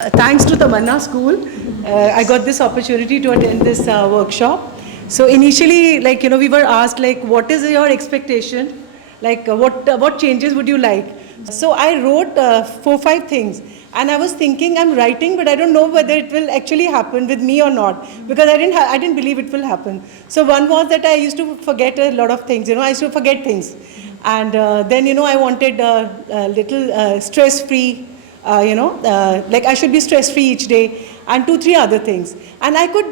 Thanks to Tamanna School, I got this opportunity to attend this workshop. So initially, we were asked, what is your expectation? What changes would you like? So I wrote 4-5 things. And I was thinking, I'm writing, but I don't know whether it will actually happen with me or not, because I didn't believe it will happen. So one was that I used to forget a lot of things. I used to forget things. And then, I wanted a little stress-free, I should be stress-free each day, and 2-3 other things. And I could,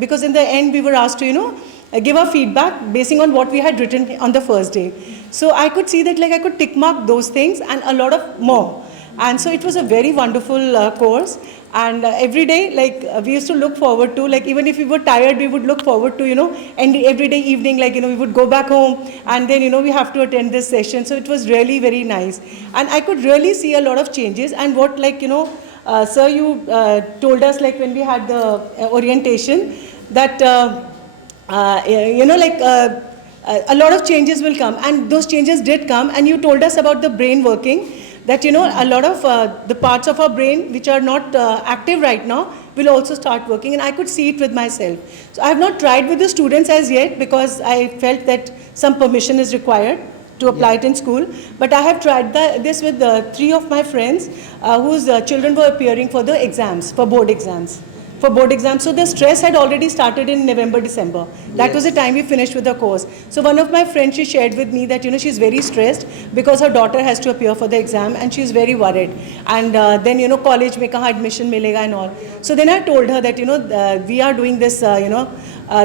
because in the end we were asked to, give our feedback basing on what we had written on the first day. So I could see that I could tick mark those things and a lot of more. And so it was a very wonderful course. And every day, we used to look forward to, even if we were tired, we would look forward to, and every day evening, we would go back home and then, we have to attend this session. So it was really very nice. And I could really see a lot of changes. And what, sir, you told us, when we had the orientation, that, a lot of changes will come. And those changes did come. And you told us about the brain working, that a lot of the parts of our brain which are not active right now will also start working, and I could see it with myself. So I have not tried with the students as yet, because I felt that some permission is required to apply it in school. But I have tried this with 3 of my friends whose children were appearing for the exams, for board exams. So the stress had already started in November, December. That was the time we finished with the course. So one of my friends, she shared with me that, she's very stressed because her daughter has to appear for the exam, and she's very worried. And then, college mein kahan admission milega and all. So then I told her that, we are doing this,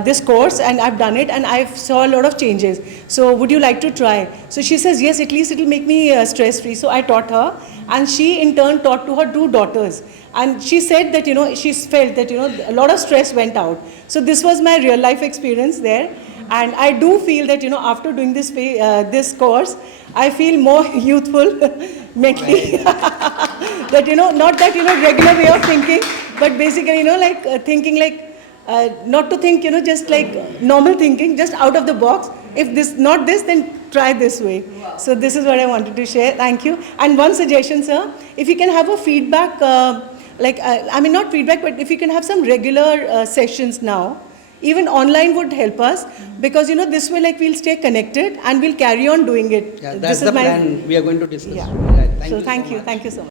this course, and I've done it, and I saw a lot of changes. So would you like to try? So she says, yes, at least it will make me stress-free. So I taught her, and she in turn taught to her 2 daughters. And she said that, she felt that, a lot of stress went out. So this was my real life experience there. And I do feel that, after doing this course, I feel more youthful mentally. That, not that, regular way of thinking, but basically, thinking not to think, just normal thinking, just out of the box. If this, not this, then try this way. Wow. So this is what I wanted to share. Thank you. And one suggestion, sir, if you can have a feedback, not feedback, but if you can have some regular sessions now, even online would help us, because, this way, we'll stay connected and we'll carry on doing it. Yeah, that's the plan we are going to discuss. Yeah. Right. Thank you so much.